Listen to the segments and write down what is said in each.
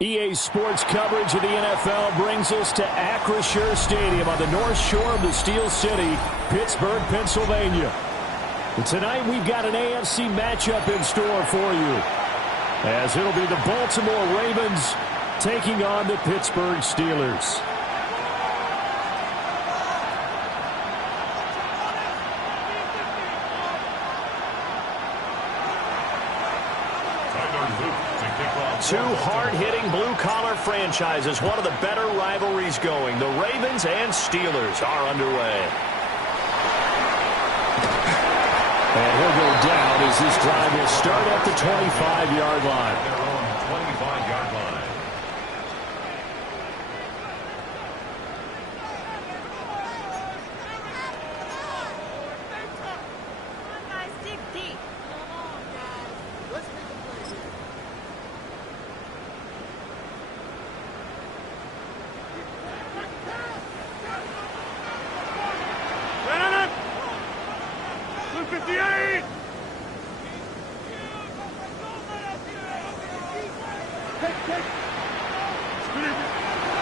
EA Sports coverage of the NFL brings us to Acrisure Stadium on the north shore of the Steel City, Pittsburgh, Pennsylvania. And tonight we've got an AFC matchup in store for you, as it'll be the Baltimore Ravens taking on the Pittsburgh Steelers. Two hard-hitting blue-collar franchises, one of the better rivalries going. The Ravens and Steelers are underway. And he'll go down as this drive will start at the 25-yard line. Their own 25-yard line.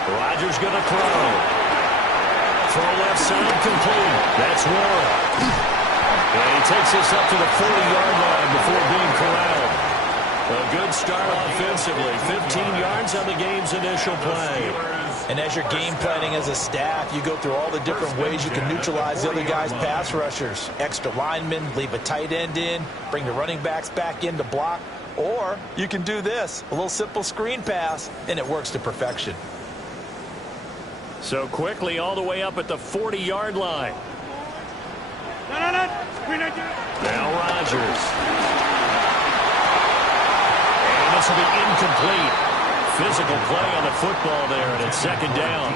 Rodgers going to throw. Throw left side complete. That's Warren. And he takes this up to the 40-yard line before being corralled. A good start offensively. 15 yards on the game's initial play. And as you're game planning as a staff, you go through all the different ways you can neutralize the other guy's pass rushers. Extra linemen, leave a tight end in, bring the running backs back in to block. Or you can do this, a little simple screen pass, and it works to perfection. So quickly all the way up at the 40-yard line. Now Rodgers. And this will be incomplete. Physical play on the football there, and it's second down.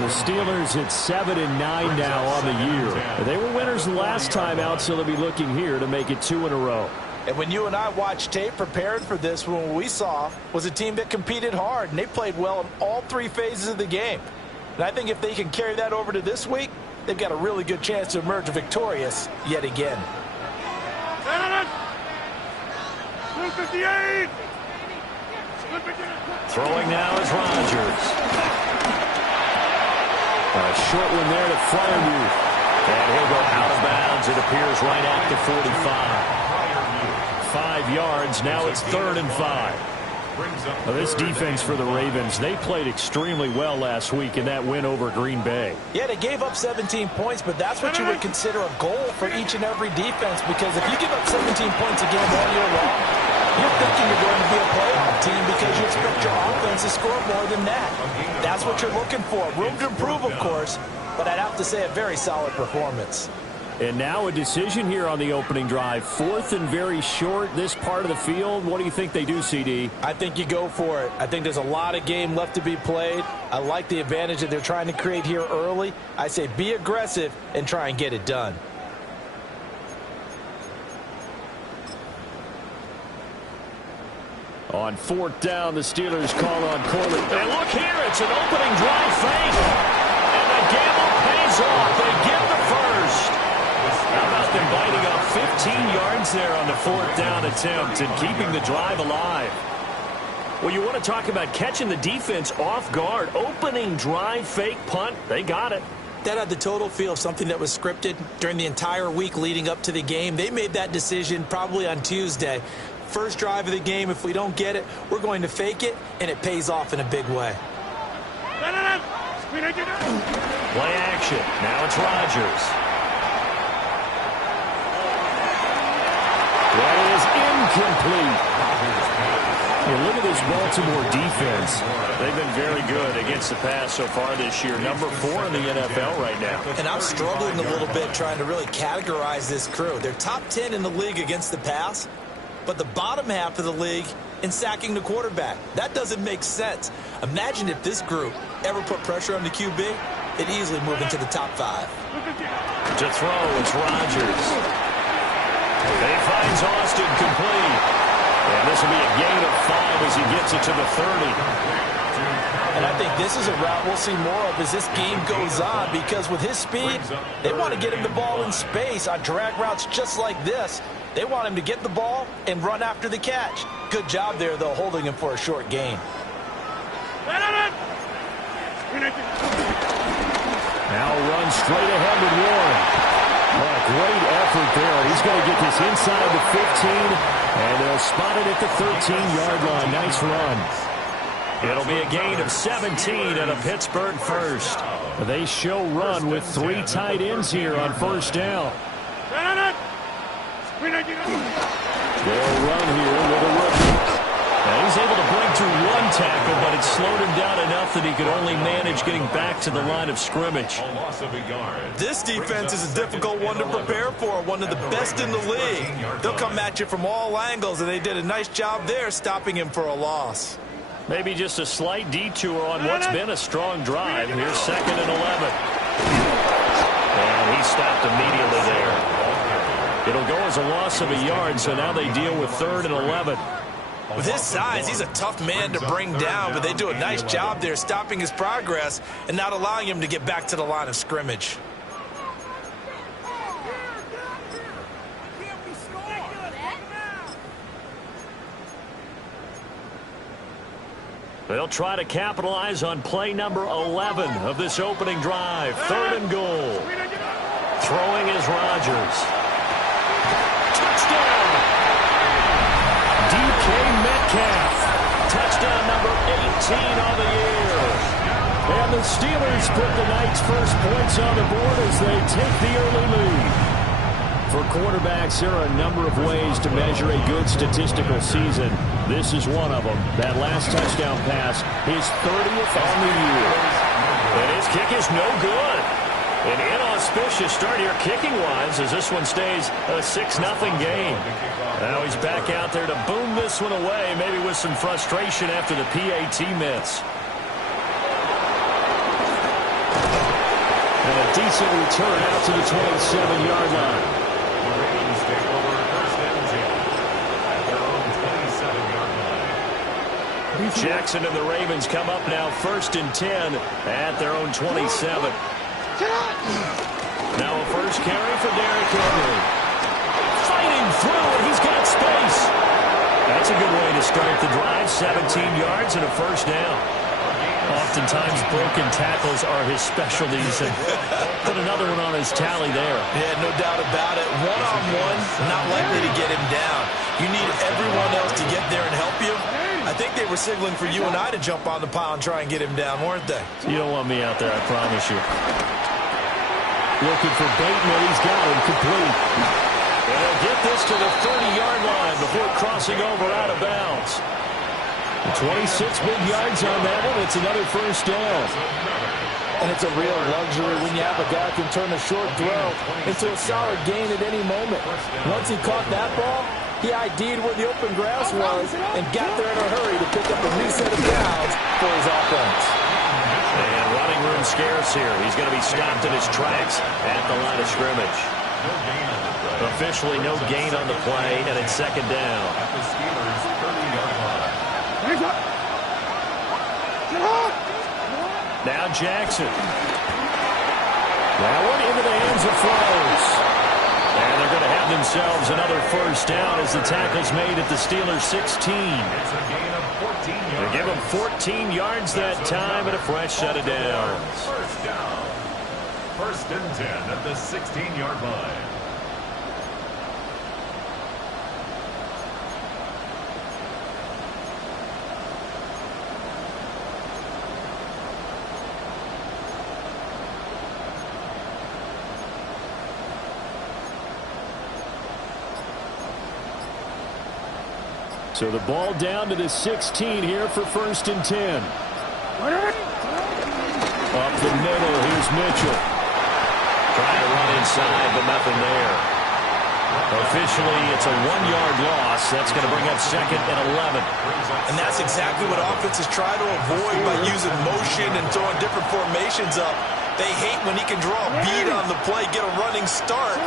The Steelers hit 7-9 now on the year. They were winners last time out, so they'll be looking here to make it 2 in a row. And when you and I watched tape prepared for this, what we saw was a team that competed hard, and they played well in all 3 phases of the game. And I think if they can carry that over to this week, they've got a really good chance to emerge victorious yet again. 258. Throwing now is Rodgers. A short one there to Freiermuth. And he'll go out of bounds. It appears right at the 45. 5 yards. Now it's 3rd and 5. Now this defense for the Ravens, they played extremely well last week in that win over Green Bay. Yeah, they gave up 17 points, but that's what you would consider a goal for each and every defense, because if you give up 17 points a game all year long, you're thinking you're going to be a playoff team because you expect your offense to score more than that. That's what you're looking for. Room to improve, of course, but I'd have to say a very solid performance. And now a decision here on the opening drive. 4th and very short, this part of the field. What do you think they do, CD? I think you go for it. I think there's a lot of game left to be played. I like the advantage that they're trying to create here early. I say be aggressive and try and get it done. On 4th down, the Steelers call on Corbett. And look here, it's an opening drive fake. And the gamble pays off. They get the first. How about them biting up 15 yards there on the 4th down attempt and keeping the drive alive? Well, you want to talk about catching the defense off guard. Opening drive fake punt. They got it. That had the total feel of something that was scripted during the entire week leading up to the game. They made that decision probably on Tuesday. First drive of the game, if we don't get it, we're going to fake it, and it pays off in a big way. Play action. Now it's Rodgers. That is incomplete. Hey, look at this Baltimore defense. They've been very good against the pass so far this year. Number 4 in the NFL right now. And I'm struggling a little bit trying to really categorize this crew. They're top 10 in the league against the pass, but the bottom half of the league in sacking the quarterback. That doesn't make sense. Imagine if this group ever put pressure on the QB, it'd easily move into the top 5. To throw, it's Rodgers. He finds Austin complete. And this will be a gain of 5 as he gets it to the 30. And I think this is a route we'll see more of as this game goes on, because with his speed, they want to get him the ball in space on drag routes just like this. They want him to get the ball and run after the catch. Good job there, though, holding him for a short gain. Now run straight ahead with Warren. What a great effort there. He's going to get this inside the 15, and they'll spot it at the 13-yard line. Nice run. It'll be a gain of 17 and a Pittsburgh first. They show run with 3 tight ends here on first down. They'll run here with a rookie. Now he's able to break through 1 tackle, but it slowed him down enough that he could only manage getting back to the line of scrimmage. This defense is a difficult one to prepare for, one of the best in the league. They'll come at you from all angles, and they did a nice job there stopping him for a loss. Maybe just a slight detour on what's been a strong drive. Here's 2nd and 11. And he stopped immediately there. It'll go as a loss of a yard, so now they deal with 3rd and 11. With his size, he's a tough man to bring down, but they do a nice job there stopping his progress and not allowing him to get back to the line of scrimmage. They'll try to capitalize on play number 11 of this opening drive. 3rd and goal. Throwing is Rodgers. Touchdown! DK Metcalf. Touchdown number 18 on the year. And the Steelers put the night's first points on the board as they take the early lead. For quarterbacks, there are a number of ways to measure a good statistical season. This is one of them. That last touchdown pass, his 30th on the year. And his kick is no good. An inauspicious start here kicking-wise as this one stays a 6-0 game. Now he's back out there to boom this one away, maybe with some frustration after the PAT miss. And a decent return out to the 27-yard line. Jackson and the Ravens come up now 1st and 10 at their own 27. Now a first carry for Derrick Henry. Fighting through, and he's got space. That's a good way to start the drive. 17 yards and a first down. Oftentimes broken tackles are his specialties, and put another one on his tally there. Yeah, no doubt about it. One-on-one, not likely to get him down. You need everyone else to get there and help you. I think they were signaling for you and I to jump on the pile and try and get him down, weren't they? You don't want me out there, I promise you. Looking for Bateman. He's got him complete. And they'll get this to the 30-yard line before crossing over out of bounds. 26 big yards on that one. It's another first down. And it's a real luxury when you have a guy who can turn a short throw into a solid gain at any moment. Once he caught that ball, he ID'd where the open grass was and got there in a hurry to pick up a new set of downs for his offense. And running room scarce here. He's going to be stopped in his tracks at the line of scrimmage. Officially no gain on the play, and it's 2nd down. Now Jackson. That one into the hands of Flowers. And they're going to have themselves another first down as the tackle's made at the Steelers' 16. They give them 14 yards that time and a fresh set of downs. First down. 1st and 10 at the 16-yard line. So the ball down to the 16 here for 1st and 10. Up the middle, here's Mitchell. Trying to run inside, but nothing there. Officially, it's a 1-yard loss. That's going to bring up 2nd and 11. And that's exactly what offenses try to avoid by using motion and throwing different formations up. They hate when he can draw a bead on the play, get a running start,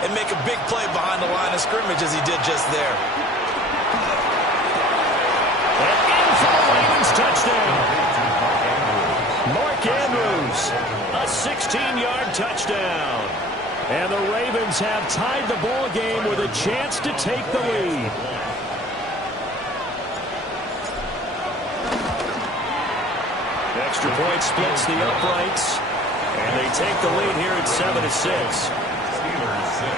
and make a big play behind the line of scrimmage as he did just there. And in for the Ravens touchdown. 16-yard touchdown. And the Ravens have tied the ball game with a chance to take the lead. Extra point splits the uprights. And they take the lead here at 7-6. Steelers 6.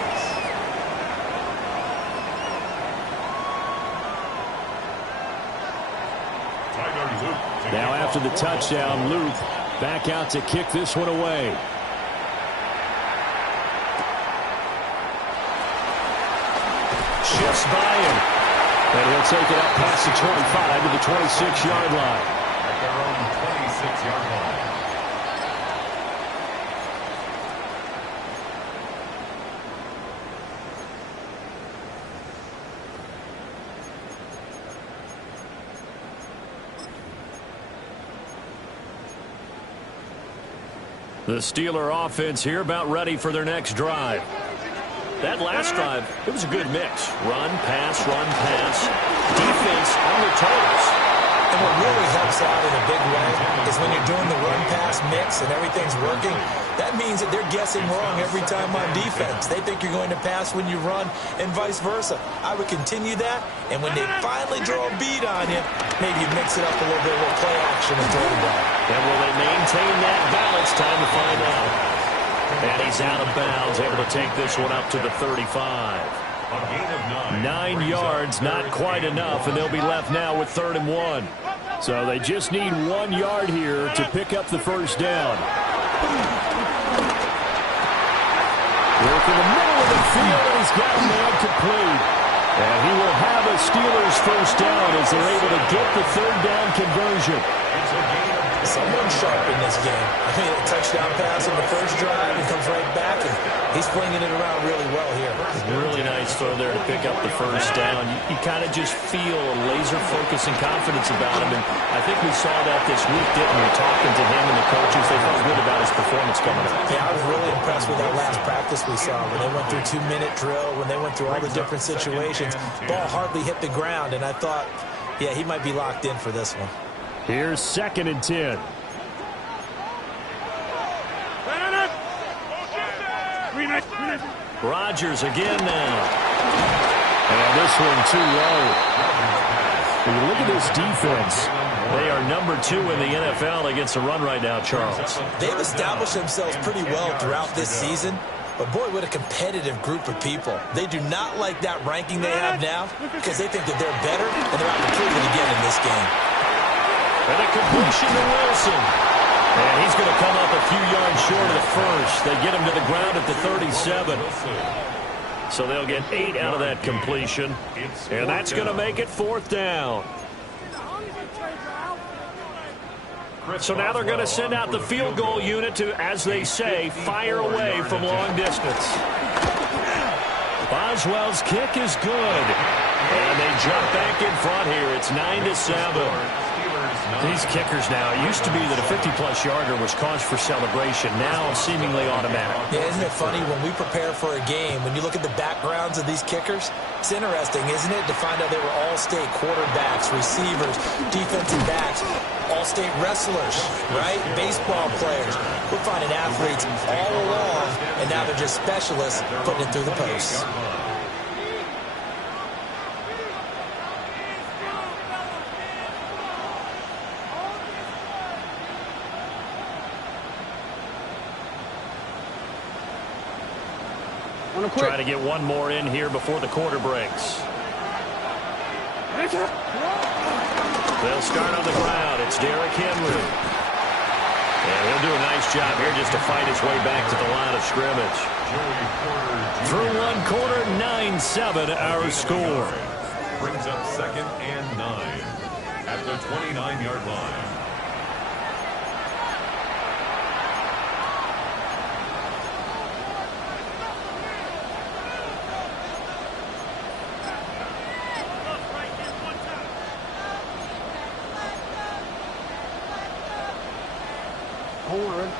Now after the touchdown, Luke back out to kick this one away. Shifts by him. And he'll take it up past the 25 to the 26-yard line. At their own 26-yard line. The Steeler offense here about ready for their next drive. That last drive, it was a good mix. Run, pass, defense on their toes. And what really helps out in a big way is when you're doing the run-pass mix and everything's working, that means that they're guessing wrong every time on defense. They think you're going to pass when you run and vice versa. I would continue that, and when they finally draw a beat on you, maybe you mix it up a little bit with play action and throw the ball. And will they maintain that balance? Time to find out. And he's out of bounds, able to take this one up to the 35. A gain of 9 yards, not quite enough, and they'll be left now with 3rd and 1. So they just need 1 yard here to pick up the first down. Work in the middle of the field, and he's got a man complete. And he will have a Steelers first down as they're able to get the 3rd down conversion. Someone sharp in this game. I mean, a touchdown pass on the first drive and comes right back, and he's flinging it around really well here. Really nice throw there to pick up the first down. You kind of just feel a laser focus and confidence about him, and I think we saw that this week, didn't we? Talking to him and the coaches, they felt good about his performance coming up. Yeah, I was really impressed with that last practice we saw when they went through 2-minute drill, when they went through all the different situations. Ball hardly hit the ground, and I thought, yeah, he might be locked in for this one. Here's 2nd and 10. Rodgers again now. And this one too low. When you look at this defense, they are number 2 in the NFL against the run right now, Charles. They've established themselves pretty well throughout this season. But, boy, what a competitive group of people. They do not like that ranking they have now because they think that they're better and they're out to prove it again in this game. And a completion to Wilson. And he's going to come up a few yards short of the first. They get him to the ground at the 37. So they'll get 8 out of that completion. And that's going to make it 4th down. So now they're going to send out the field goal unit to, as they say, fire away from long distance. Boswell's kick is good. And they jump back in front here. It's 9-7. These kickers now, it used to be that a 50-plus yarder was cause for celebration. Now seemingly automatic. Yeah, isn't it funny when we prepare for a game, when you look at the backgrounds of these kickers, it's interesting, isn't it, to find out they were all-state quarterbacks, receivers, defensive backs, all-state wrestlers, right? Baseball players. We're finding athletes all along, and now they're just specialists putting it through the posts. Try to get one more in here before the quarter breaks. They'll start on the ground. It's Derrick Henry. And he'll do a nice job here just to fight his way back to the line of scrimmage. Through one quarter, 9-7 our score. Brings up 2nd and 9 at the 29-yard line.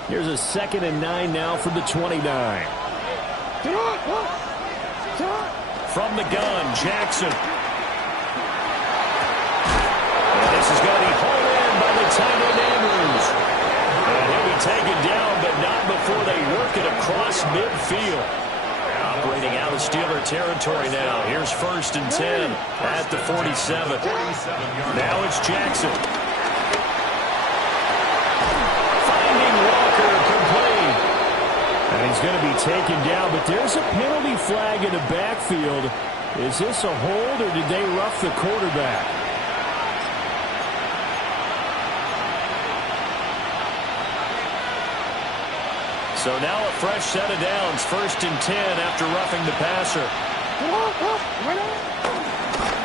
Here's a 2nd and 9 now from the 29. From the gun, Jackson. And this is going to be hauled in by the tight end Andrews. And he'll be taken down, but not before they work it across midfield. Operating out of Steeler territory now. Here's 1st and 10 at the 47. Now it's Jackson. Finding Walker complete. And he's going to be taken down, but there's a penalty flag in the backfield. Is this a hold, or did they rough the quarterback? So now a fresh set of downs. 1st and 10 after roughing the passer.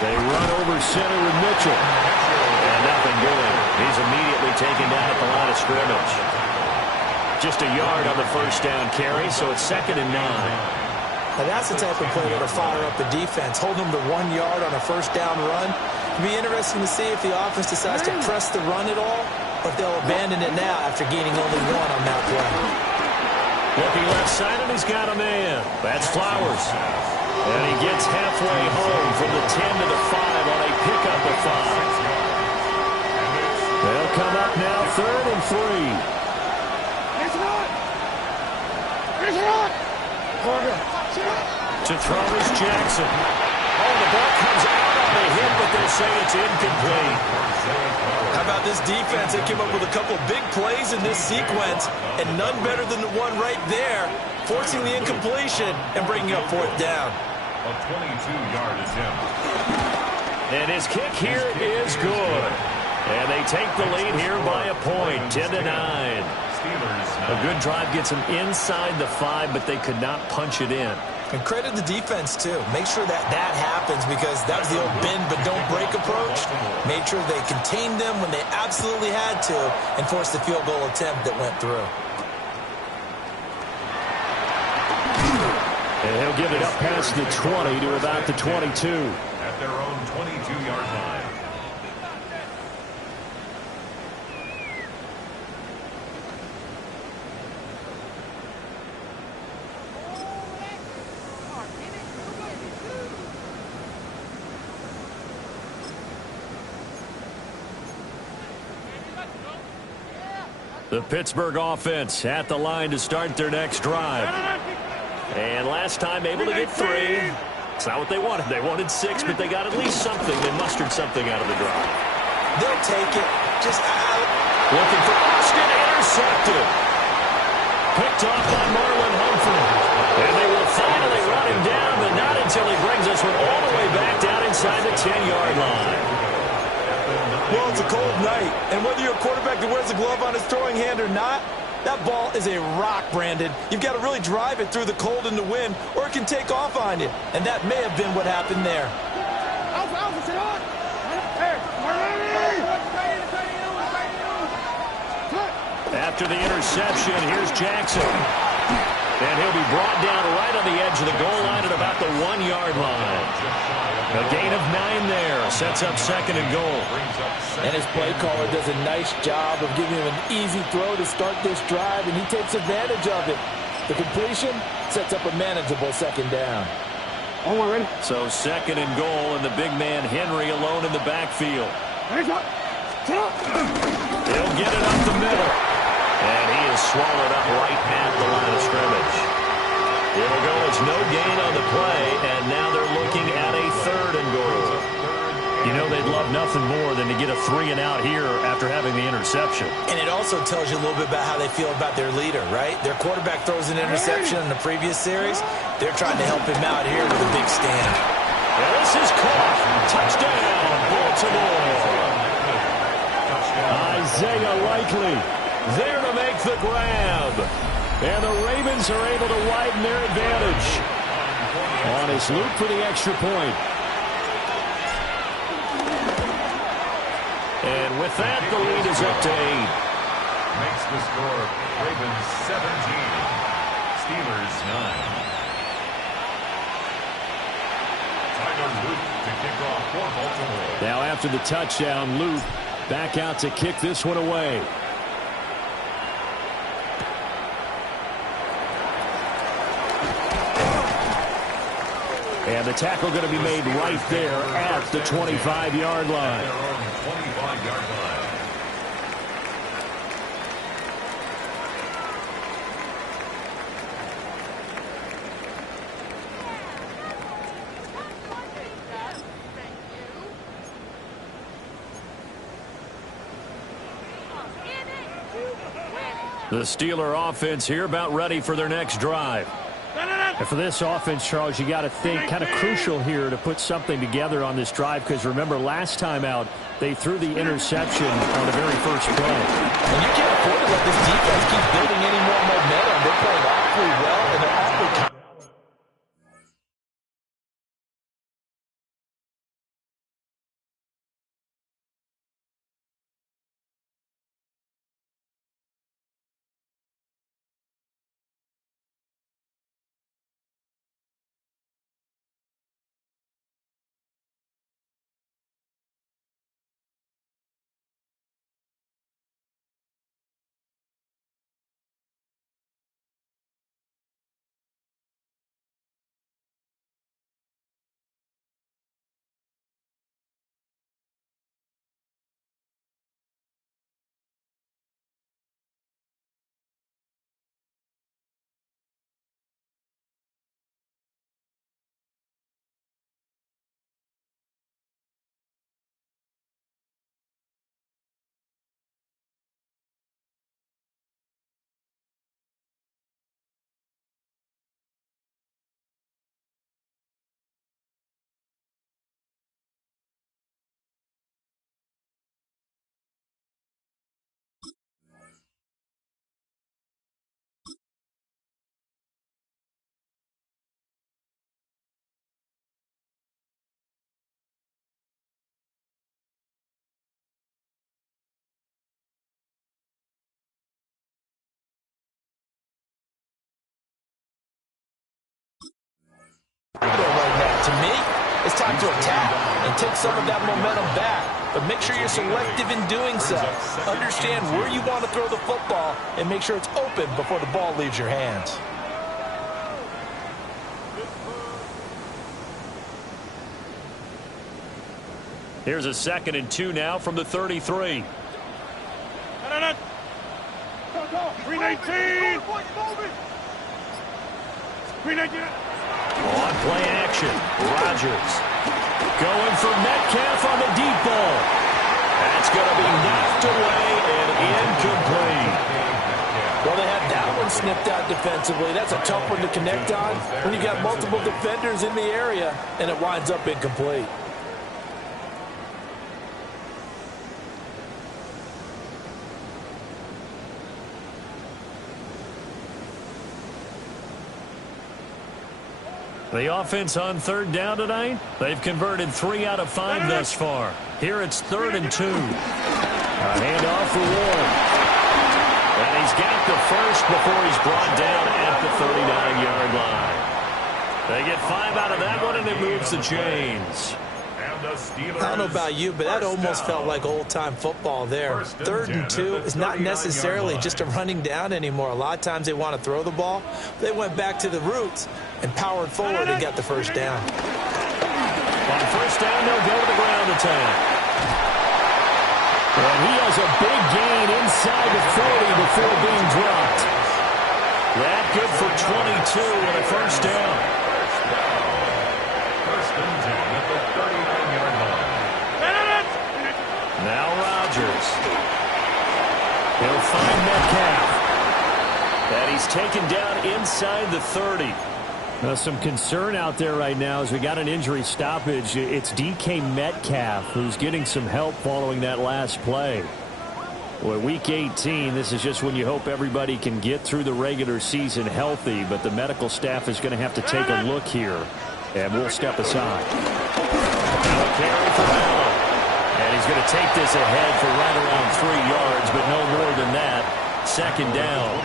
They run over center with Mitchell. And nothing doing. He's immediately taken down at the line of scrimmage. Just a yard on the 1st down carry, so it's 2nd and 9. Now that's the type of play that'll fire up the defense. Holding them to 1 yard on a 1st down run. It'll be interesting to see if the offense decides to press the run at all, or if they'll abandon it now after gaining only 1 on that play. Looking left side, and he's got a man. That's Flowers. And he gets halfway home from the 10 to the 5 on a pickup of 5. They'll come up now 3rd and 3. To throw is Jackson. Oh, the ball comes out on the hit, but they say it's incomplete. How about this defense? They came up with a couple big plays in this sequence, and none better than the one right there, forcing the incompletion and bringing up 4th down. A 22-yard attempt. And his kick here is good. And they take the lead here by a point, 10 to 9. A good drive gets them inside the 5, but they could not punch it in. And credit the defense, too. Make sure that happens, because that was the old bend but don't break approach. Made sure they contained them when they absolutely had to and forced the field goal attempt that went through. And he'll give it up past the 20 to about the 22. At their own 22-yard line. The Pittsburgh offense at the line to start their next drive. And last time able to get 3. It's not what they wanted. They wanted 6, but they got at least something. They mustered something out of the drive. They'll take it. Just out. Looking for Austin, intercepted. Picked off by Marlon Humphrey. And they will finally run him down, but not until he brings this one all the way back down inside the 10-yard line. Well, it's a cold night, and whether you're a quarterback that wears a glove on his throwing hand or not, that ball is a rock, Brandon. You've got to really drive it through the cold and the wind, or it can take off on you. And that may have been what happened there. After the interception, here's Jackson. And he'll be brought down right on the edge of the goal line at about the 1-yard line. A gain of 9 there. Sets up 2nd and goal. And his play caller does a nice job of giving him an easy throw to start this drive, and he takes advantage of it. The completion sets up a manageable 2nd down. So 2nd and goal, and the big man Henry alone in the backfield. He'll get it up the middle. And he is swallowed up right at the line of scrimmage. It'll go as no gain on the play, and now they're looking at a 3rd and goal. You know they'd love nothing more than to get a 3 and out here after having the interception. And it also tells you a little bit about how they feel about their leader, right? Their quarterback throws an interception in the previous series. They're trying to help him out here with a big stand. And this is caught. Touchdown, Baltimore. Isaiah Likely there to make the grab. And the Ravens are able to widen their advantage. On his loop for the extra point. And with that, the lead is up to 8. Makes the score Ravens 17, Steelers 9. Tyler Luke to kick off for Baltimore. Now after the touchdown, Luke back out to kick this one away. And the tackle going to be made right there at the 25-yard line. Their own 25-yard line. The Steeler offense here about ready for their next drive. And for this offense, Charles, you got to think kind of crucial here to put something together on this drive, because remember last time out they threw the interception on the very first play. And you can't afford to let this defense keep building any more momentum. They're playing awfully well, and they're awfully confident. Right now, to me, it's time to attack and take some of that momentum back. But make sure you're selective in doing so. Understand where you want to throw the football and make sure it's open before the ball leaves your hands. Here's a 2nd and 2 now from the 33. 319. On play action, Rodgers going for Metcalf on the deep ball. That's going to be knocked away and incomplete. Well, they had that one snipped out defensively. That's a tough one to connect on when you got multiple defenders in the area, and it winds up incomplete. The offense on 3rd down tonight, they've converted 3 out of 5 thus far. Here it's 3rd and 2. A handoff for Ward. And he's got the first before he's brought down at the 39-yard line. They get 5 out of that one, and it moves the chains. I don't know about you, but that almost felt like old-time football there. 3rd and 2 is not necessarily just a running down anymore. A lot of times they want to throw the ball. They went back to the roots and powered forward and got the first down. On 1st down, they'll go to the ground attack. And he has a big gain inside the 40 before being dropped. That good for 22 and a 1st down. 1st and 10 at the 39-yard line. Now Rodgers. He'll find Metcalf. And he's taken down inside the 30. Now, some concern out there right now as we got an injury stoppage. It's DK Metcalf who's getting some help following that last play. Well, week 18, this is just when you hope everybody can get through the regular season healthy, but the medical staff is going to have to take a look here, and we'll step aside. Now a carry for Allen. And he's going to take this ahead for right around 3 yards, but no more than that. 2nd down.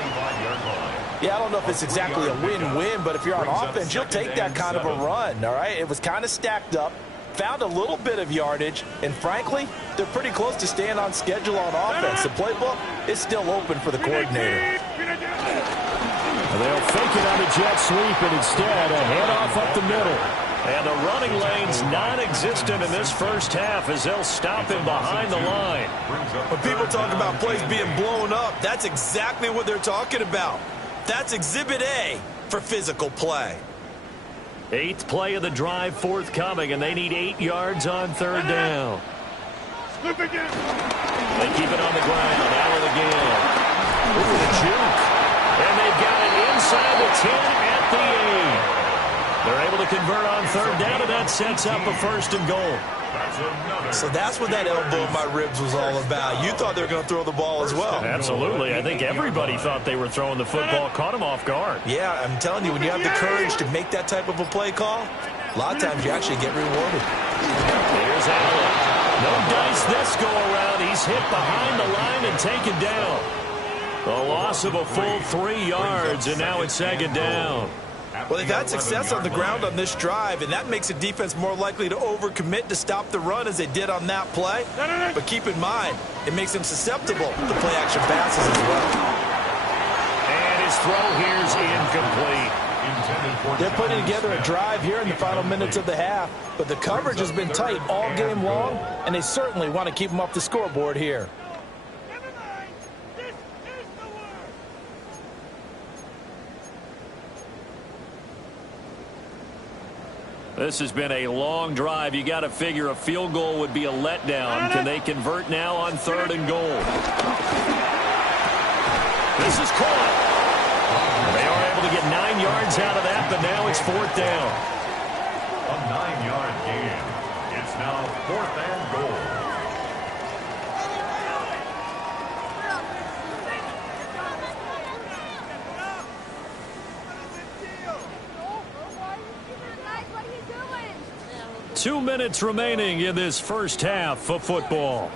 Yeah, I don't know if it's exactly a win-win, but if you're on offense, you'll take that kind of a run, all right? It was kind of stacked up, found a little bit of yardage, and frankly, they're pretty close to staying on schedule on offense. The playbook is still open for the coordinator. They'll fake it on a jet sweep, and instead a handoff up the middle. And the running lane's non-existent in this first half as they'll stop him behind the line. When people talk about plays being blown up, that's exactly what they're talking about. That's Exhibit A for physical play. 8th play of the drive forthcoming, and they need 8 yards on 3rd down. They keep it on the ground. Allen again. Ooh, the juke. And they've got it inside the 10 at the 8. They're able to convert on third down, and that sets up a first and goal. So that's what that elbow in my ribs was all about. You thought they were going to throw the ball as well. Absolutely. I think everybody thought they were throwing the football, caught him off guard. Yeah, I'm telling you, when you have the courage to make that type of a play call, a lot of times you actually get rewarded. Here's Allen. No dice this go-around. He's hit behind the line and taken down. A loss of a full 3 yards, and now it's second down. Well, they've had success on the ground on this drive, and that makes the defense more likely to overcommit to stop the run as they did on that play. But keep in mind, it makes them susceptible to play-action passes as well. And his throw here's incomplete. They're putting together a drive here in the final minutes of the half, but the coverage has been tight all game long, and they certainly want to keep them off the scoreboard here. This has been a long drive. You got to figure a field goal would be a letdown. Can they convert now on third and goal? This is caught. They are able to get 9 yards out of that, but now it's fourth down. A 9-yard gain. It's now fourth and goal. Two minutes remaining in this first half of football.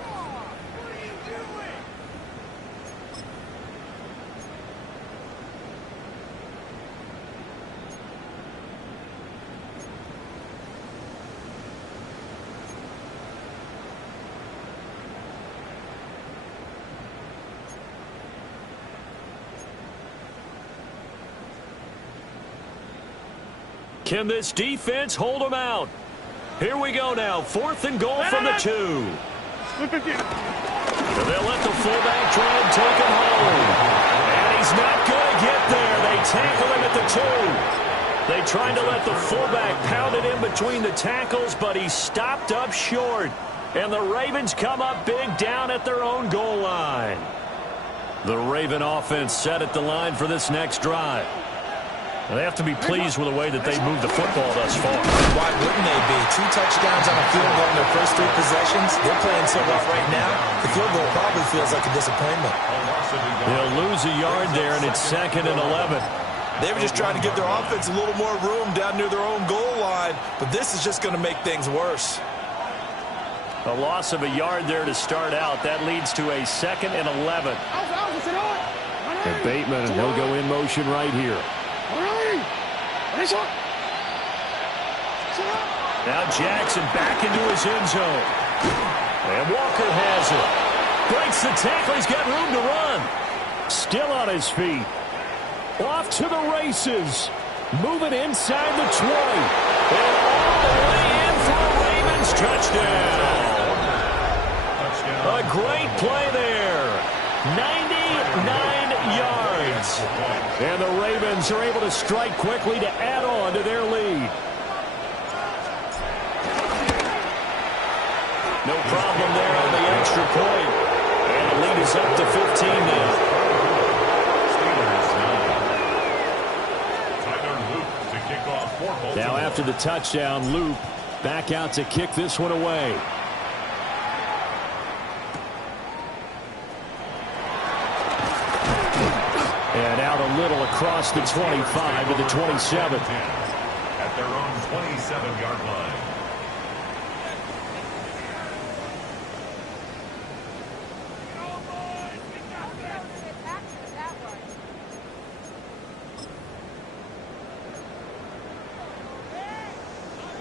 Can this defense hold them out? Here we go now. Fourth and goal from the 2. They'll let the fullback try and take him home. And he's not going to get there. They tackle him at the 2. They tried to let the fullback pound it in between the tackles, but he stopped up short. And the Ravens come up big down at their own goal line. The Raven offense set at the line for this next drive. They have to be pleased with the way that they moved the football thus far. Why wouldn't they be? 2 touchdowns on a field goal in their first 3 possessions. They're playing so well right now, the field goal probably feels like a disappointment. They'll lose a yard there, and it's second and 11. They were just trying to give their offense a little more room down near their own goal line, but this is just going to make things worse. A loss of a yard there to start out. That leads to a second and 11. And Bateman, and he'll go in motion right here. Now Jackson back into his end zone. And Walker has it. Breaks the tackle. He's got room to run. Still on his feet. Off to the races. Moving inside the 20. And all the way in for a Ravens touchdown. A great play there. 99 yards. And the Ravens are able to strike quickly to add on to their lead. No problem there on the extra point. And the lead is up to 15 now. Now after the touchdown, Loop back out to kick this one away. And out a little across the 25 to the 27. At their own 27-yard line.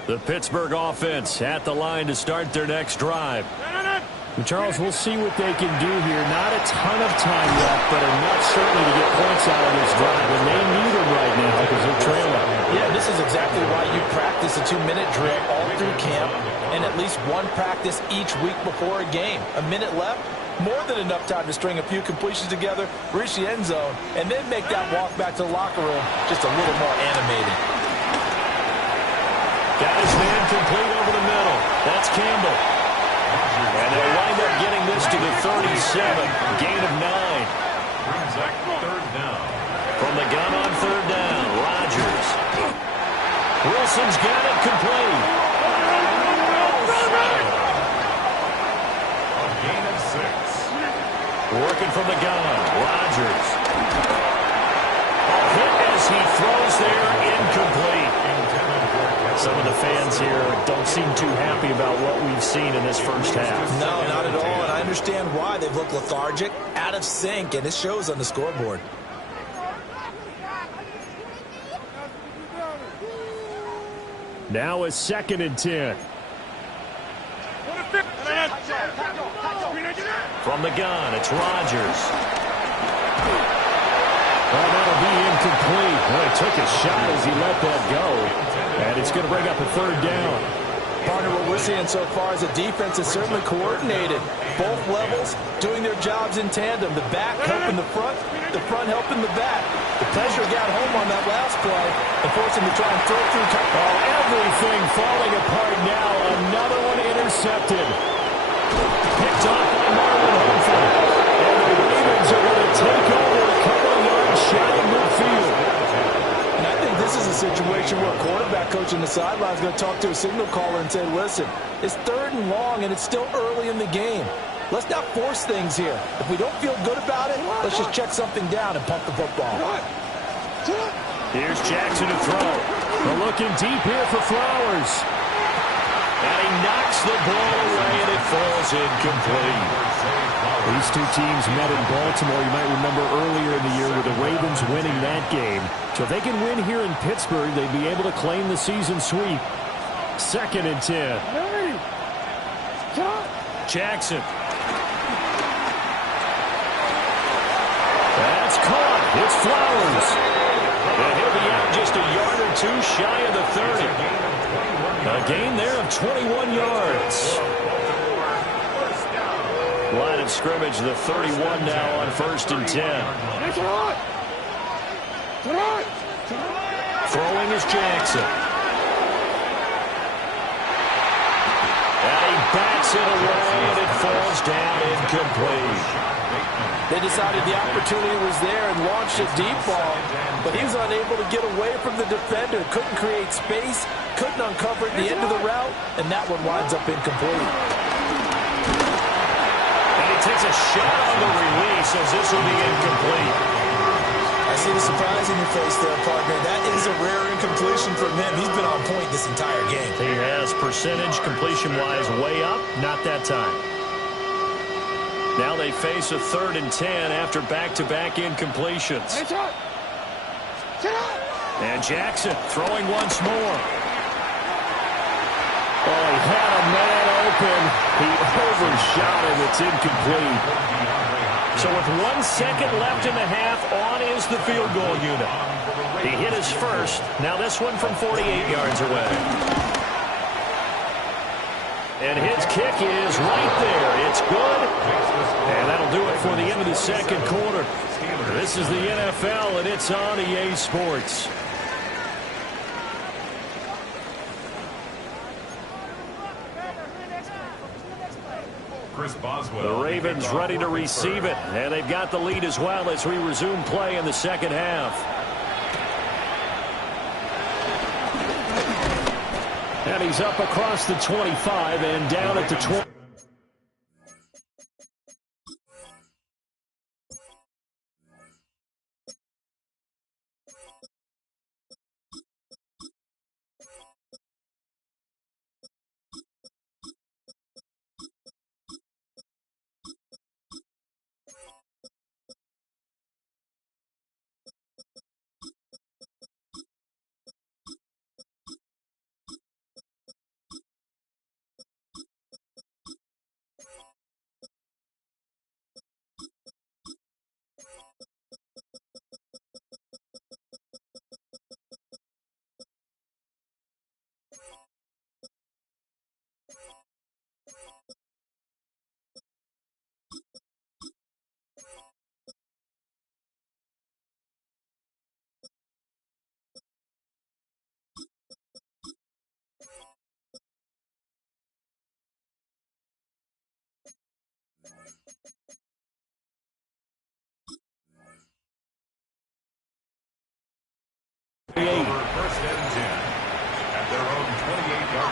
The Pittsburgh offense at the line to start their next drive. Charles, we'll see what they can do here. Not a ton of time left, but enough certainly to get points out of this drive. And they need them right now because they're trailing. Yeah, this is exactly why you practice a 2-minute drill all through camp and at least one practice each week before a game. A minute left, more than enough time to string a few completions together, reach the end zone, and then make that walk back to the locker room just a little more animated. Got his man complete over the middle. That's Campbell. And they'll wind up getting this to the 37. Gain of 9. check, third down. From the gun on third down, Rodgers. Wilson's got it complete. A gain of 6. Working from the gun, Rodgers. A hit as he throws there, incomplete. Some of the fans here don't seem too happy about what we've seen in this first half. No, not at all, and I understand why. They've looked lethargic, out of sync, and it shows on the scoreboard. Now a 2nd and 10. From the gun, it's Rodgers. Well, that'll be incomplete. Well, he took a shot as he let that go. And it's going to bring up a third down. Partner, what we're seeing so far is a defense is certainly coordinated. Both levels doing their jobs in tandem. The back helping the front helping the back. The pressure got home on that last play and forced him to try and throw through. Oh, everything falling apart now. Another one intercepted. Picked off by Marlon Humphrey. And the Ravens are going to take over a couple of yards shy of midfield. And I think this is a situation where a quarterback coach on the sideline is going to talk to a signal caller and say, listen, it's 3rd and long and it's still early in the game. Let's not force things here. If we don't feel good about it, let's just check something down and pump the football. Here's Jackson to throw. We're looking deep here for Flowers. And he knocks the ball away, and it falls incomplete. These two teams met in Baltimore, you might remember earlier in the year, with the Ravens winning that game. So if they can win here in Pittsburgh, they'd be able to claim the season sweep. 2nd and 10. Jackson. That's caught. It's Flowers. And he'll be out just a yard or two shy of the 30. A gain there of 21 yards. Line of scrimmage, the 31 now on 1st and 10. Throwing is Jackson. And he backs it away, and it falls down incomplete. They decided the opportunity was there and launched a deep ball, but he was unable to get away from the defender, couldn't create space, couldn't uncover at the end of the route, and that one winds up incomplete. And he takes a shot on the release as this will be incomplete. I see the surprise in your face there, partner. That is a rare incompletion from him. He's been on point this entire game. He has percentage completion-wise way up, not that time. Now they face a 3rd and 10 after back-to-back incompletions. And Jackson throwing once more. Oh, he had a man open. He overshot him. It's incomplete. So with 1 second left in the half, on is the field goal unit. He hit his first. Now this one from 48 yards away. And his kick is right there. It's good. And that'll do it for the end of the 2nd quarter. This is the NFL, and it's on EA Sports. The Ravens ready to receive it. And they've got the lead as well as we resume play in the 2nd half. And he's up across the 25 and down at the 20.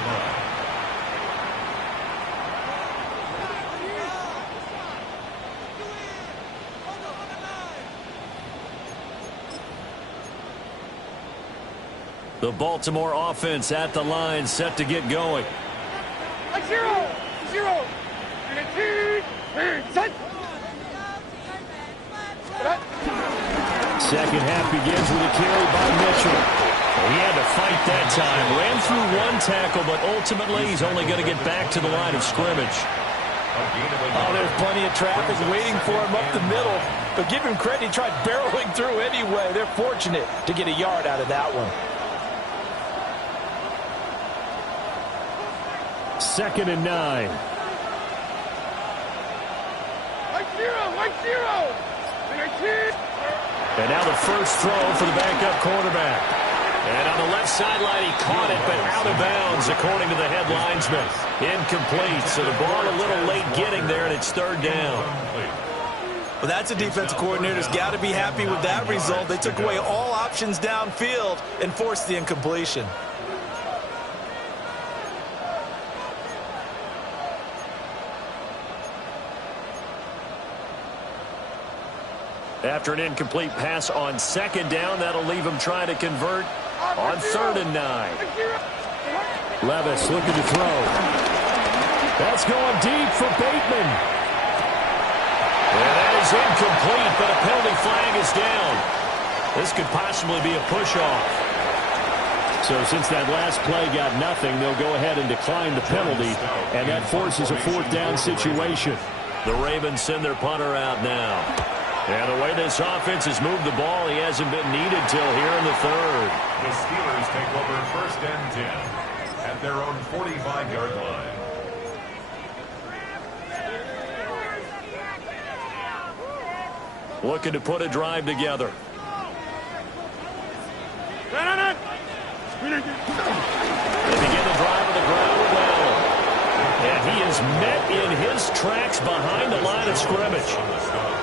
line. The Baltimore offense at the line, set to get going. Second half begins with a carry by Mitchell. He had to fight that time. Ran through one tackle, but ultimately he's only going to get back to the line of scrimmage. Oh, there's plenty of traffic waiting for him up the middle. But give him credit, he tried barreling through anyway. They're fortunate to get a yard out of that one. Second and 9. And now the first throw for the backup quarterback. And on the left sideline, he caught it, but out of bounds, according to the head linesman. Incomplete, so the ball a little late getting there, and it's third down. Well, that's a defensive coordinator's got to be happy with that result. They took away all options downfield and forced the incompletion. After an incomplete pass on second down, that'll leave him trying to convert on third and 9. Levis looking to throw. That's going deep for Bateman. And that is incomplete, but a penalty flag is down. This could possibly be a push-off. So since that last play got nothing, they'll go ahead and decline the penalty, and that forces a fourth down situation. The Ravens send their punter out now. And the way this offense has moved the ball, he hasn't been needed till here in the third. The Steelers take over first and 10 at their own 45-yard line. Looking to put a drive together. They begin the drive on the ground with Allen. And he is met in his tracks behind the line of scrimmage.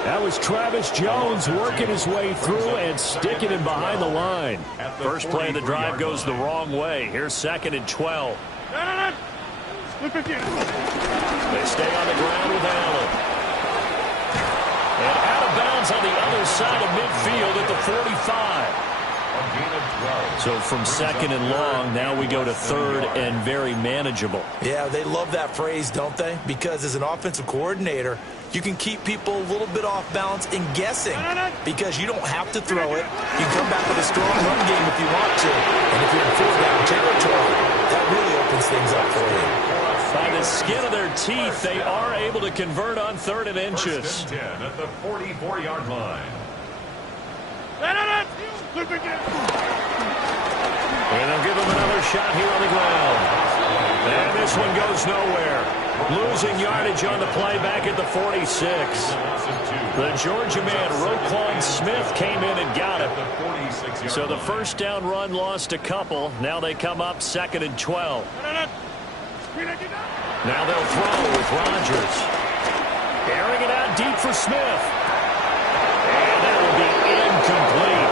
That was Travis Jones working his way through and sticking him behind the line. First play of the drive goes the wrong way. Here's second and 12. They stay on the ground with Allen. And out of bounds on the other side of midfield at the 45. So from second and long, now we go to third and very manageable. Yeah, they love that phrase, don't they? Because as an offensive coordinator, you can keep people a little bit off balance and guessing because you don't have to throw it. You can come back with a strong run game if you want to. And if you're in fourth down territory, that really opens things up for you. By the skin of their teeth, they are able to convert on third and inches. First and 10 at the 44-yard line. And they'll give him another shot here on the ground. And this one goes nowhere. Losing yardage on the play back at the 46. The Georgia man, Roquan Smith, came in and got it. So the first down run lost a couple. Now they come up second and 12. Now they'll throw with Rodgers. Airing it out deep for Smith. And that will be incomplete.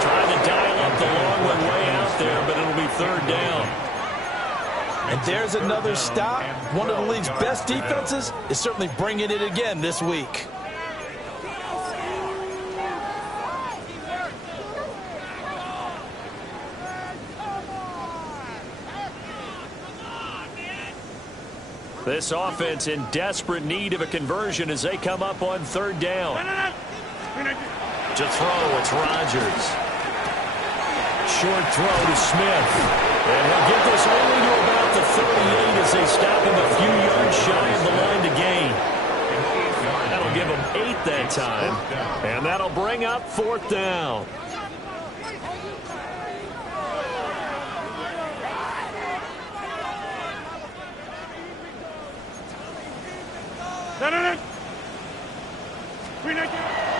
Trying to dial up the long one way out there, but it'll be third down. And there's another stop. One of the league's best defenses is certainly bringing it again this week. This offense in desperate need of a conversion as they come up on third down. To throw, it's Rodgers. Short throw to Smith. And he'll get this only to about the 38 as they stop him a few yards shy of the line to gain. That'll give him 8 that time. And that'll bring up fourth down.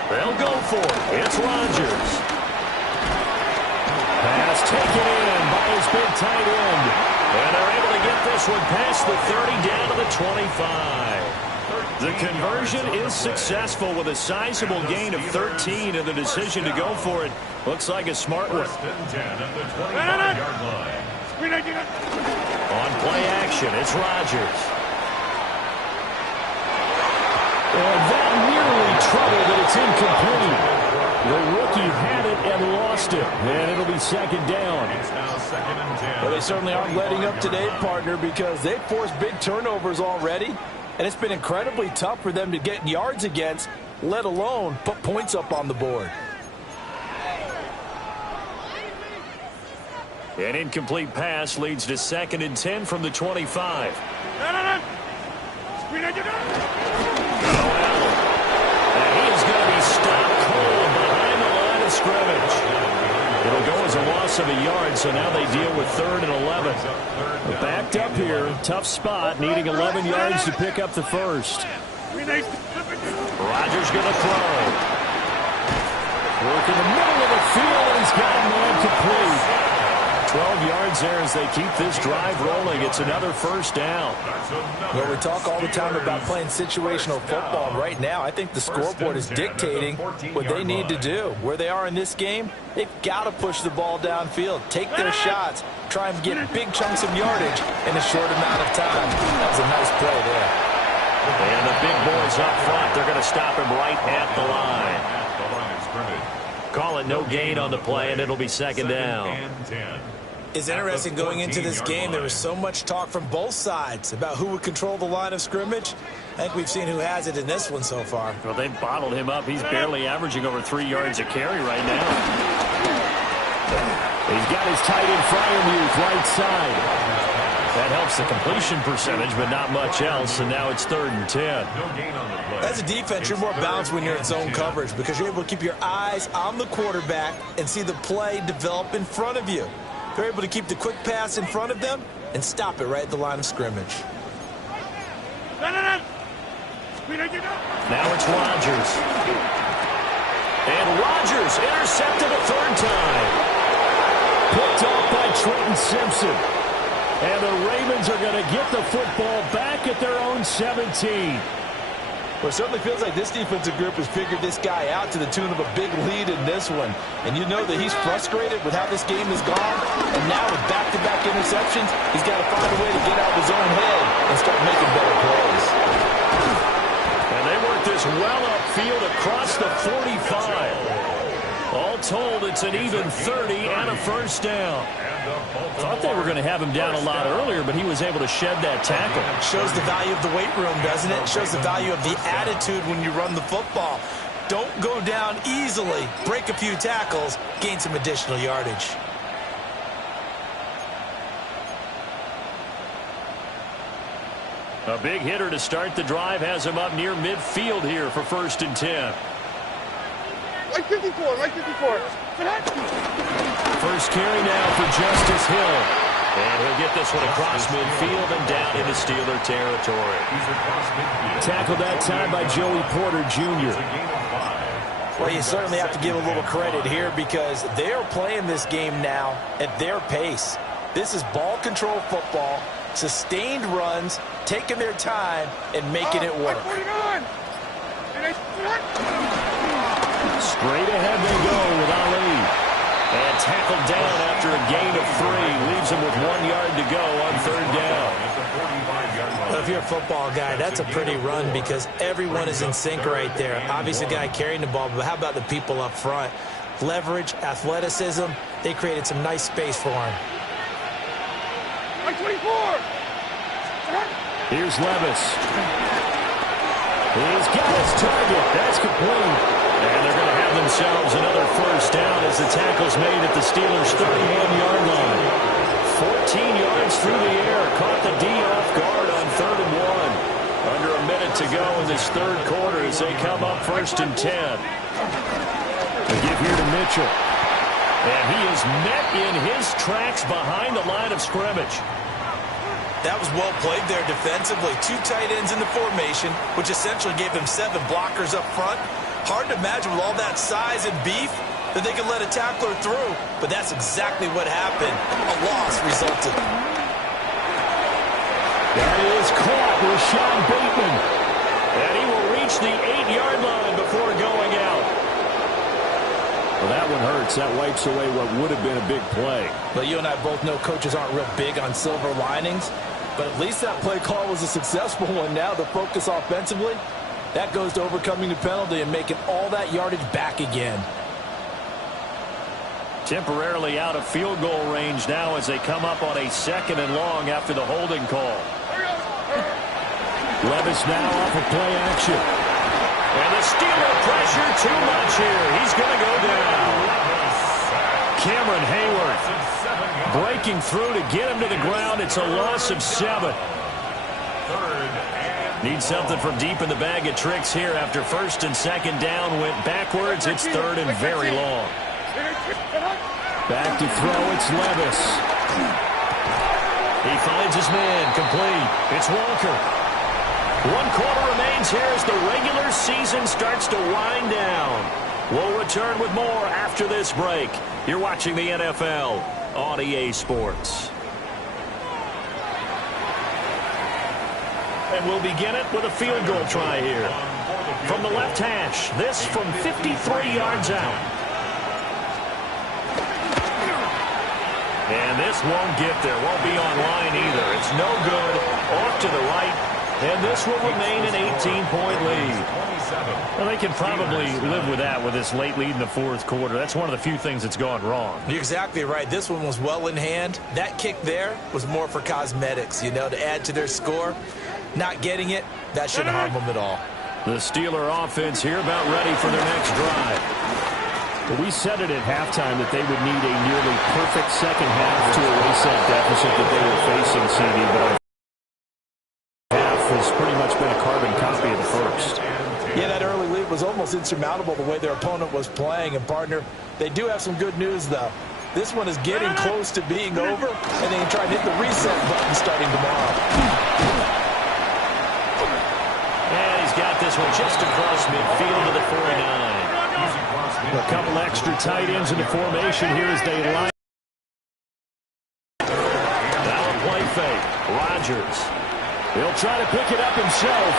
They'll go for it. It's Rodgers. Pass taken in by his big tight end. And they're able to get this one past the 30 down to the 25. The conversion is successful with a sizable gain of 13, and the decision to go for it looks like a smart one. First and 10 at the 25-yard line. On reception. It's Rodgers. And that nearly troubled it. It's incomplete. The rookie had it and lost it. And it'll be second down. It's now 2nd and 10. Well, they certainly aren't letting up today, partner, because they've forced big turnovers already. And it's been incredibly tough for them to get yards against, let alone put points up on the board. An incomplete pass leads to 2nd and 10 from the 25. And he is going to be stopped cold behind the line of scrimmage. It'll go as a loss of a yard, so now they deal with 3rd and 11. Backed up here, tough spot, needing 11 yards to pick up the first. Rodgers going to throw. Work in the middle of the field, and he's got a man complete. 12 yards there as they keep this drive rolling. It's another first down. Well, we talk all the time about playing situational football. Right now, I think the scoreboard is dictating what they need to do. Where they are in this game, they've got to push the ball downfield, take their shots, try and get big chunks of yardage in a short amount of time. That was a nice play there. And the big boys up front, they're going to stop him right at the line. Call it no gain on the play, and it'll be second down. It's interesting going into this game. There was so much talk from both sides about who would control the line of scrimmage. I think we've seen who has it in this one so far. Well, they've bottled him up. He's barely averaging over 3 yards a carry right now. He's got his tight end Fryermuth right side. That helps the completion percentage, but not much else, and now it's 3rd and 10. As a defense, you're more balanced when you're in zone coverage because you're able to keep your eyes on the quarterback and see the play develop in front of you. They're able to keep the quick pass in front of them and stop it right at the line of scrimmage. Now it's Rodgers. And Rodgers intercepted a 3rd time. Picked off by Trenton Simpson. And the Ravens are going to get the football back at their own 17. Well, it certainly feels like this defensive group has figured this guy out to the tune of a big lead in this one. And you know that he's frustrated with how this game has gone. And now with back-to-back interceptions, he's got to find a way to get out of his own head and start making better plays. And they work this well upfield across the 45. All told, it's an even 30 and a first down. Thought they were going to have him down a lot earlier, but he was able to shed that tackle. Shows the value of the weight room, doesn't it? Shows the value of the attitude when you run the football. Don't go down easily. Break a few tackles. Gain some additional yardage. A big hitter to start the drive has him up near midfield here for 1st and 10. Like 54, like 54. First carry now for Justice Hill. And he'll get this one across midfield and down into Steeler territory. Tackled that time by Joey Porter Jr. Well, you certainly have to give a little credit here because they're playing this game now at their pace. This is ball control football, sustained runs, taking their time, and making it work. Straight ahead they go with Ali. And tackled down after a gain of 3. Leaves him with 1 yard to go on 3rd down. Well, if you're a football guy, that's a pretty run because everyone is in sync right there. Obviously, the guy carrying the ball, but how about the people up front? Leverage, athleticism, they created some nice space for him. Like 24. Here's Levis. He's got his target. That's complete. And they're going to have themselves another first down as the tackle's made at the Steelers' 31-yard line. 14 yards through the air. Caught the D off guard on 3rd and 1. Under a minute to go in this 3rd quarter as they come up 1st and 10. They give here to Mitchell. And he is met in his tracks behind the line of scrimmage. That was well played there defensively. 2 tight ends in the formation, which essentially gave them 7 blockers up front. Hard to imagine with all that size and beef that they could let a tackler through, but that's exactly what happened. A loss resulted. That is caught, Rashad Bateman. And he will reach the 8-yard line before going out. Well, that one hurts. That wipes away what would have been a big play. But you and I both know coaches aren't real big on silver linings. But at least that play call was a successful one. Now the focus offensively, that goes to overcoming the penalty and making all that yardage back again. Temporarily out of field goal range now as they come up on a 2nd and long after the holding call. Levis now off of play action. And the Steeler pressure too much here. He's going to go down. Cameron Hayward breaking through to get him to the ground. It's a loss of 7. Need something from deep in the bag of tricks here after 1st and 2nd down went backwards. It's 3rd and very long. Back to throw, it's Levis. He finds his man, complete. It's Walker. 1 quarter remains here as the regular season starts to wind down. We'll return with more after this break. You're watching the NFL on EA Sports. And we'll begin it with a field goal try here. From the left hash, this from 53 yards out. And this won't get there, won't be online either. It's no good, off to the right, and this will remain an 18-point lead. Well, they can probably live with that with this late lead in the 4th quarter. That's one of the few things that's gone wrong. You're exactly right. This one was well in hand. That kick there was more for cosmetics, you know, to add to their score. Not getting it, that shouldn't harm them at all. The Steeler offense here about ready for their next drive. Well, we said it at halftime that they would need a nearly perfect second half to erase that deficit that they were facing, CD. But half has pretty much been a carbon copy of the first. Yeah, that early lead was almost insurmountable the way their opponent was playing. And, partner, they do have some good news, though. This one is getting close to being over, and they can try and hit the reset button starting tomorrow. And he's got this one just across midfield to the 49. A couple extra tight ends in the formation here as they line. Now a play fake. Rodgers. He'll try to pick it up himself.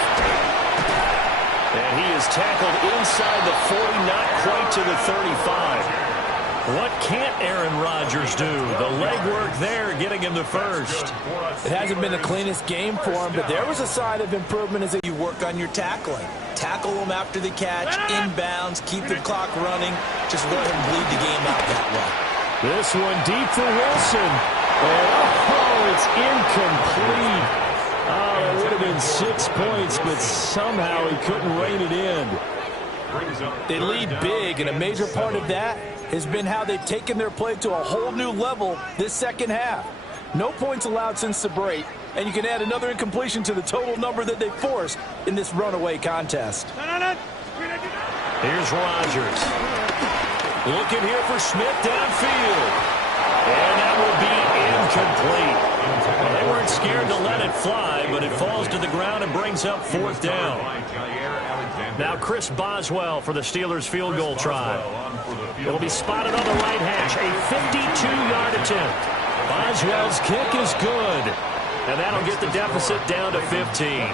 And he is tackled inside the 40, not quite to the 35. What can't Aaron Rodgers do? The legwork there getting him to first. It hasn't been the cleanest game for him, but there was a sign of improvement as you work on your tackling. Tackle them after the catch, inbounds, keep the clock running. Just go ahead and bleed the game out that way. This one deep for Wilson. Oh, it's incomplete. Oh, it would have been 6 points, but somehow he couldn't rein it in. They lead big, and a major part of that has been how they've taken their play to a whole new level this second half. No points allowed since the break, and you can add another incompletion to the total number that they forced in this runaway contest. Here's Rodgers. Looking here for Smith downfield. And that will be incomplete. Well, they weren't scared to let it fly, but it falls to the ground and brings up 4th down. Now Chris Boswell for the Steelers field goal try. It'll be spotted on the right hash. A 52-yard attempt. Boswell's kick is good. And that'll get the deficit down to 15.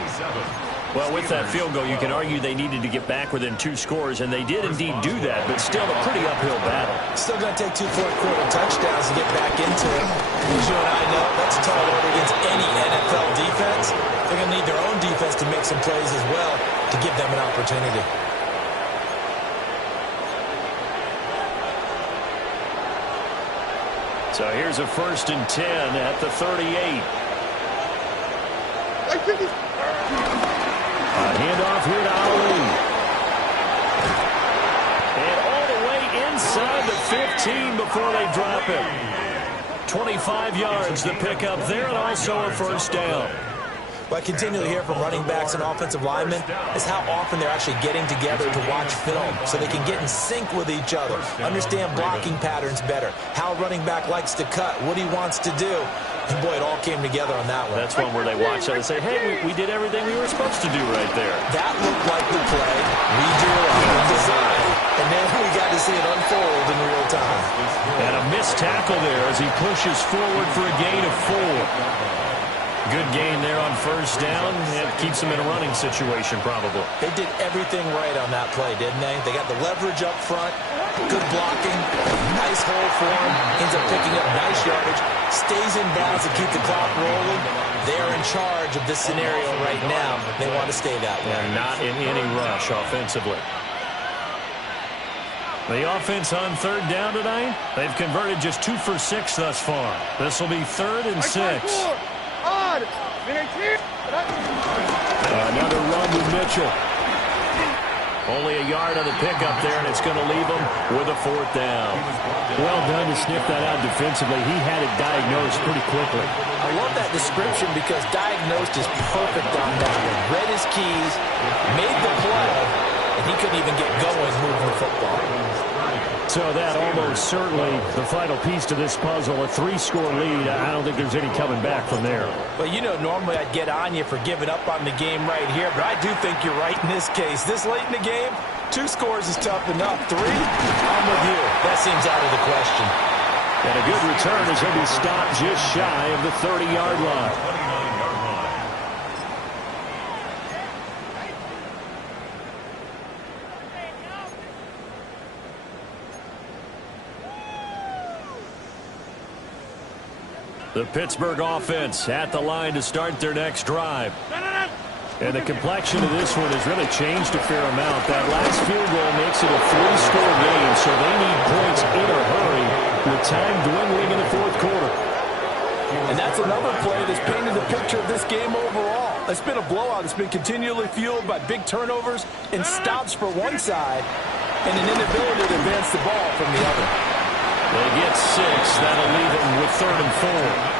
Well, with that field goal, you can argue they needed to get back within 2 scores, and they did indeed do that, but still a pretty uphill battle. Still going to take 2 fourth-quarter touchdowns to get back into it. As you and I know, that's a tall order against any NFL defense. They're going to need their own defense to make some plays as well to give them an opportunity. So here's a 1st and 10 at the 38. Handoff here to Ali. And all the way inside the 15 before they drop it. 25 yards the pickup there, and also a 1st down. What I continually hear from running backs and offensive linemen is how often they're actually getting together to watch film so they can get in sync with each other, understand blocking patterns better, how a running back likes to cut, what he wants to do. And, boy, it all came together on that one. That's one where they watch out and say, hey, we did everything we were supposed to do right there. That looked like the play we drew up and designed. And then we got to see it unfold in real time. And a missed tackle there as he pushes forward for a gain of 4. Good gain there on 1st down. It keeps them in a running situation, probably. They did everything right on that play, didn't they? They got the leverage up front, good blocking, nice hole for him, ends up picking up nice yardage, stays in bounds to keep the clock rolling, They're in charge of this scenario right now. They want to stay that way. They're not in any rush offensively. The offense on third down tonight, they've converted just 2 for 6 thus far. This will be 3rd and 6. Another run with Mitchell. Only a yard on the pickup there, and it's going to leave him with a 4th down. Well done to sniff that out defensively. He had it diagnosed pretty quickly. I love that description because diagnosed is perfect on that one. Read his keys, made the play, and he couldn't even get going moving the football. So that almost certainly the final piece to this puzzle, a 3-score lead. I don't think there's any coming back from there. Well, you know, normally I'd get on you for giving up on the game right here, but I do think you're right in this case. This late in the game, 2 scores is tough enough. 3, I'm with you. That seems out of the question. And a good return as he'll be stopped just shy of the 30-yard line. 29-yard line. The Pittsburgh offense at the line to start their next drive. And the complexion of this one has really changed a fair amount. That last field goal makes it a 3-score game, so they need points in a hurry with time dwindling in the 4th quarter. And that's another play that's painted the picture of this game overall. It's been a blowout. It's been continually fueled by big turnovers and stops for one side and an inability to advance the ball from the other. They get 6. That'll leave them with 3rd and 4.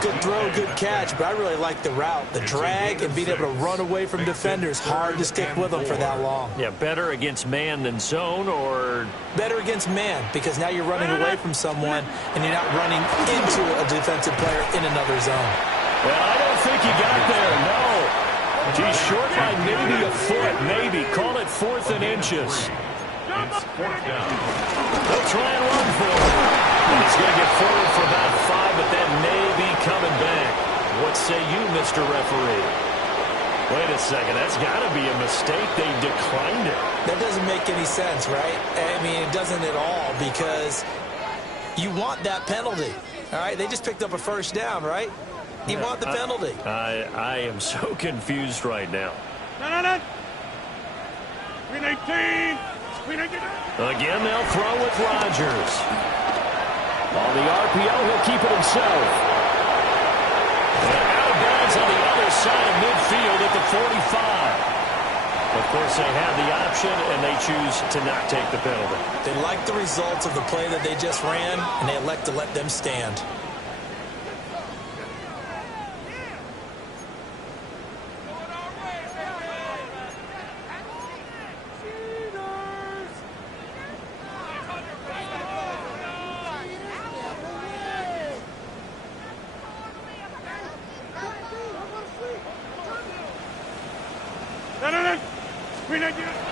Good throw, good catch, but I really like the route. The drag and being able to run away from defenders. Hard to stick with them for that long. Yeah, better against man than zone, or? Better against man, because now you're running away from someone and you're not running into a defensive player in another zone. Well, I don't think he got there, no. He's short by maybe a foot, maybe. Call it 4th and inches. It's 4th down. They'll try and run for it. And he's going to get forward for about 5, but that may be coming back. What say you, Mr. Referee? Wait a second. That's got to be a mistake. They declined it. That doesn't make any sense, right? I mean, it doesn't at all, because you want that penalty. All right? They just picked up a 1st down, right? You want the penalty. I am so confused right now. No. 319. Again, they'll throw with Rodgers. On the RPO, he'll keep it himself. And out of bounds on the other side of midfield at the 45. Of course, they have the option, and they choose to not take the penalty. They like the results of the play that they just ran, and they elect to let them stand.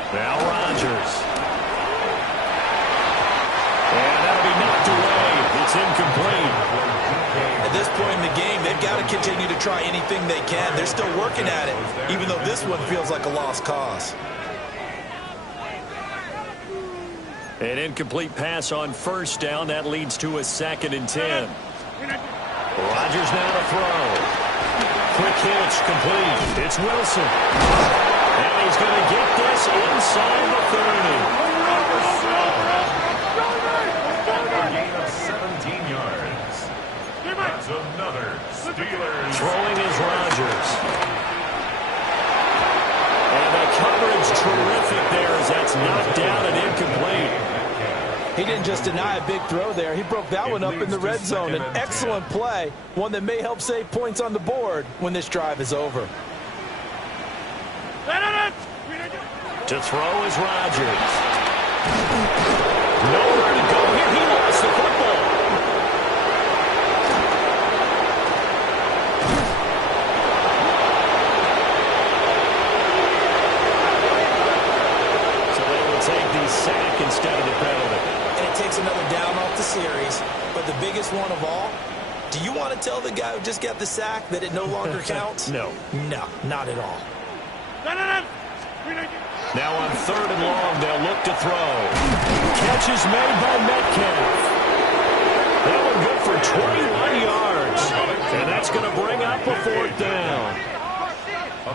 Now Rodgers. And that'll be knocked away. It's incomplete. At this point in the game, they've got to continue to try anything they can. They're still working at it, even though this one feels like a lost cause. An incomplete pass on 1st down. That leads to a 2nd and 10. Rodgers now to throw. Quick hitch complete. It's Wilson. And he's going to get this inside the 30. A gain of 17 yards. That's another Steelers. Throwing is Rodgers. And the coverage terrific there as that's knocked down and incomplete. He didn't just deny a big throw there. He broke that one up in the red zone. An excellent play, one that may help save points on the board when this drive is over. To throw is Rodgers. Nowhere to go here. He lost the football. So they will take the sack instead of the penalty. And it takes another down off the series. But the biggest one of all, do you want to tell the guy who just got the sack that it no longer counts? No. No, not at all. Now on 3rd and long, they'll look to throw. Catch is made by Metcalf. That one good for 21 yards. And that's going to bring up a 4th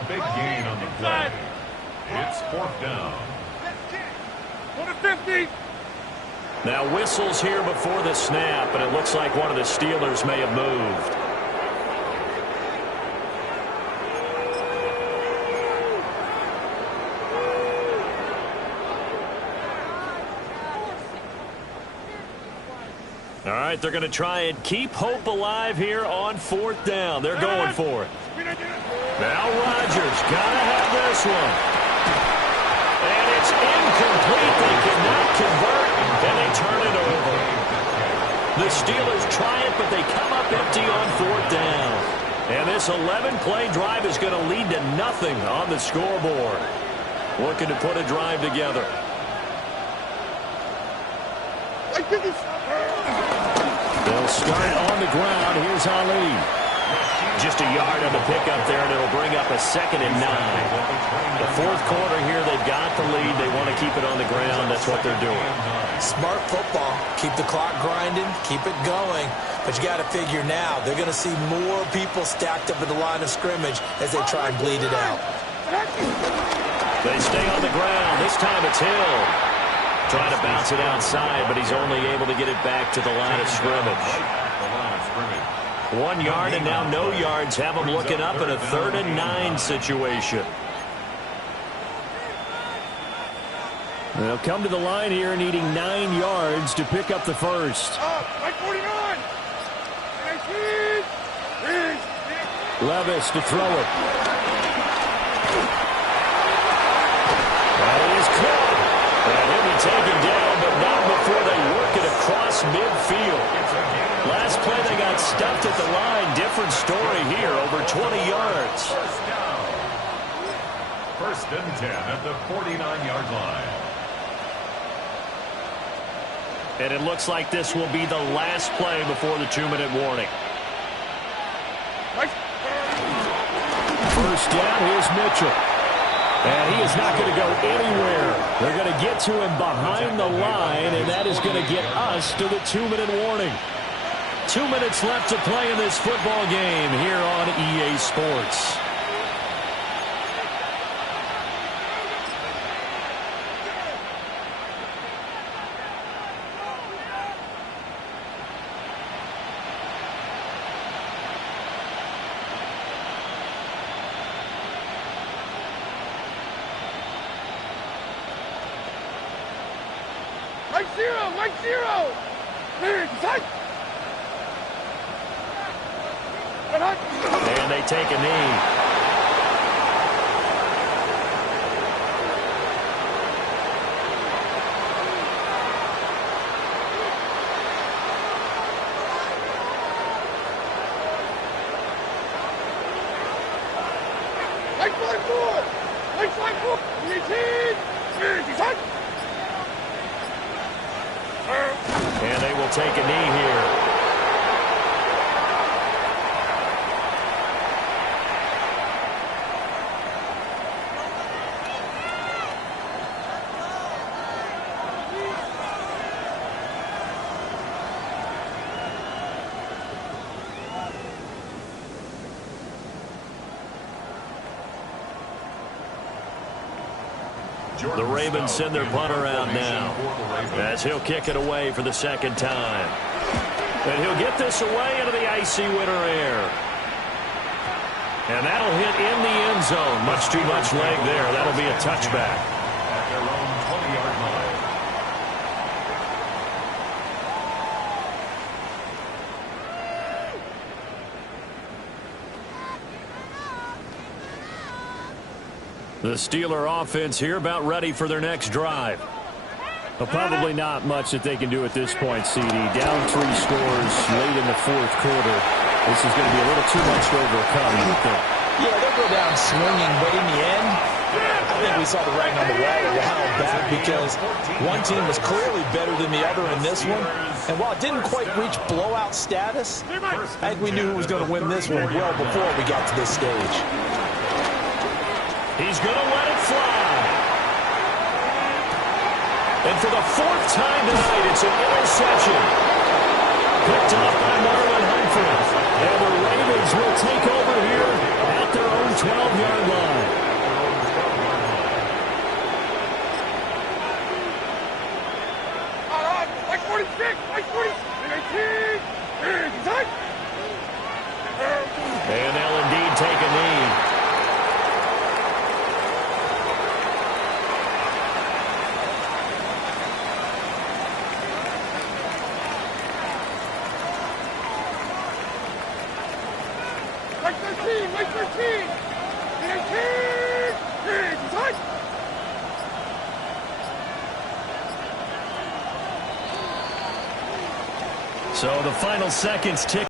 a big gain on the play. It's 4th down. Go to 50. Now whistles here before the snap, and it looks like one of the Steelers may have moved. All right, they're going to try and keep hope alive here on 4th down. They're going for it. Now Rodgers got to have this one. And it's incomplete. They cannot convert, and they turn it over. The Steelers try it, but they come up empty on 4th down. And this 11-play drive is going to lead to nothing on the scoreboard. Looking to put a drive together. They'll start on the ground. Here's Ali. Just a yard on the pickup there, and it'll bring up a 2nd and 9. The 4th quarter here, they've got the lead. They want to keep it on the ground. That's what they're doing. Smart football. Keep the clock grinding. Keep it going. But you got to figure now, they're going to see more people stacked up at the line of scrimmage as they try and bleed it out. They stay on the ground. This time it's Hill. Trying to bounce it outside, but he's only able to get it back to the line of scrimmage. 1 yard and now no yards. Have them looking up in a 3rd and 9 situation. They'll come to the line here needing 9 yards to pick up the first. Like 49. 19. Levis to throw it. That is caught. And he'll be taken down, but not before they work it across midfield. Last play they got stuffed at the line. Different story here, over 20 yards. 1st and 10 at the 49-yard line. And it looks like this will be the last play before the 2-minute warning. First down, here's Mitchell. And he is not going to go anywhere. They're going to get to him behind the line, and that is going to get us to the 2-minute warning. 2 minutes left to play in this football game here on EA Sports. Mike zero. And they take a knee. Mike 5-4. Mike 5-4. 18. And they will take a knee here. The Ravens send their punter out now as he'll kick it away for the 2nd time. And he'll get this away into the icy winter air. And that'll hit in the end zone. Much too much leg there. That'll be a touchback. At their own 20-yard line. The Steeler offense here about ready for their next drive. Well, probably not much that they can do at this point, CD. Down 3 scores late in the 4th quarter. This is going to be a little too much to overcome, you think. Yeah, they'll go down swinging, but in the end, I think we saw the writing on the wall a while back because one team was clearly better than the other in this one. And while it didn't quite reach blowout status, I think we knew who was going to win this one well before we got to this stage. He's going to let it fly. And for the 4th time tonight, it's an interception. Picked off by Marlon Humphrey. And the Ravens will take over here at their own 12-yard line. So the final seconds tick.